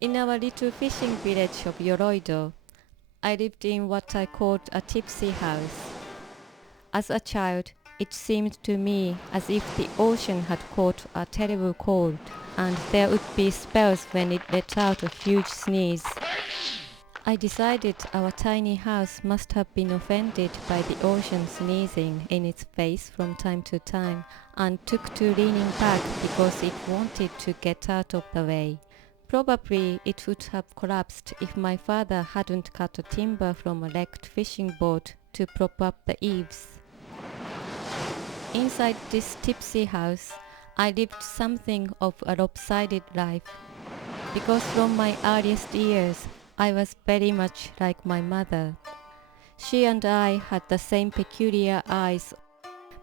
In our little fishing village of Yoroido, I lived in what I called a tipsy house. As a child, it seemed to me as if the ocean had caught a terrible cold, and there would be spells when it let out a huge sneeze. I decided our tiny house must have been offended by the ocean sneezing in its face from time to time, and took to leaning back because it wanted to get out of the way. Probably it would have collapsed if my father hadn't cut a timber from a wrecked fishing boat to prop up the eaves. Inside this tipsy house, I lived something of a lopsided life, because from my earliest years, I was very much like my mother. She and I had the same peculiar eyes.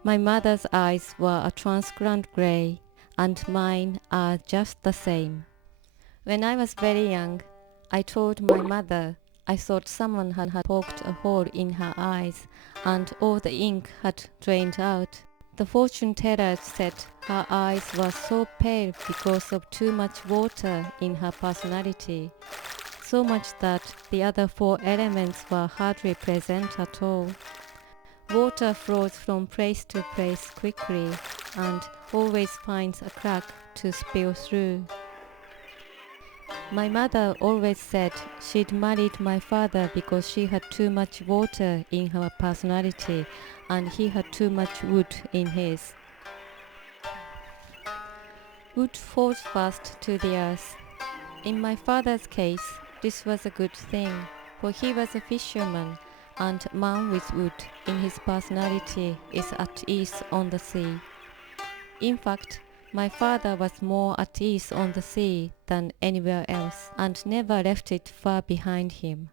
My mother's eyes were a transparent grey, and mine are just the same. When I was very young, I told my mother I thought someone had poked a hole in her eyes and all the ink had drained out. The fortune teller said her eyes were so pale because of too much water in her personality, so much that the other four elements were hardly present at all. Water flows from place to place quickly and always finds a crack to spill through. My mother always said she'd married my father because she had too much water in her personality and he had too much wood in his. Wood falls fast to the earth. In my father's case, this was a good thing, for he was a fisherman, and a man with wood in his personality is at ease on the sea. In fact, my father was more at ease on the sea than anywhere else, and never left it far behind him.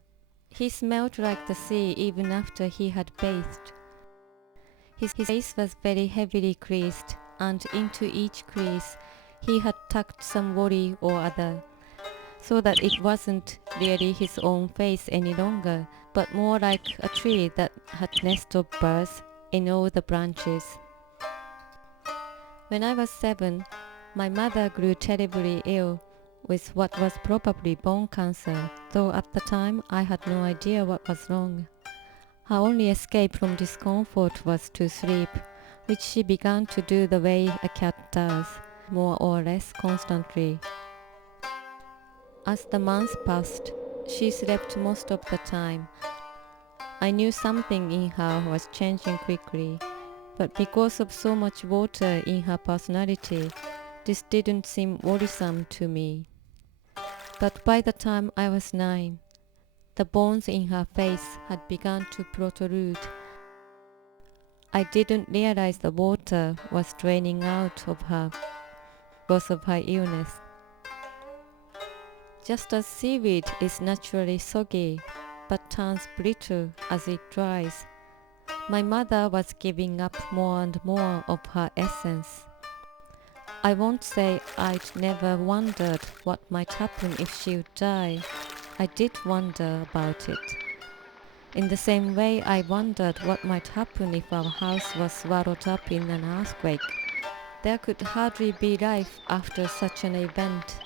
He smelled like the sea even after he had bathed. His face was very heavily creased, and into each crease he had tucked some worry or other, so that it wasn't really his own face any longer, but more like a tree that had nest of birds in all the branches. When I was 7, my mother grew terribly ill with what was probably bone cancer, though at the time I had no idea what was wrong. Her only escape from discomfort was to sleep, which she began to do the way a cat does, more or less constantly. As the months passed, she slept most of the time. I knew something in her was changing quickly, but because of so much water in her personality, this didn't seem worrisome to me. But by the time I was 9, the bones in her face had begun to protrude. I didn't realize the water was draining out of her because of her illness. Just as seaweed is naturally soggy, but turns brittle as it dries, my mother was giving up more and more of her essence. I won't say I'd never wondered what might happen if she would die. I did wonder about it. In the same way I wondered what might happen if our house was swallowed up in an earthquake. There could hardly be life after such an event.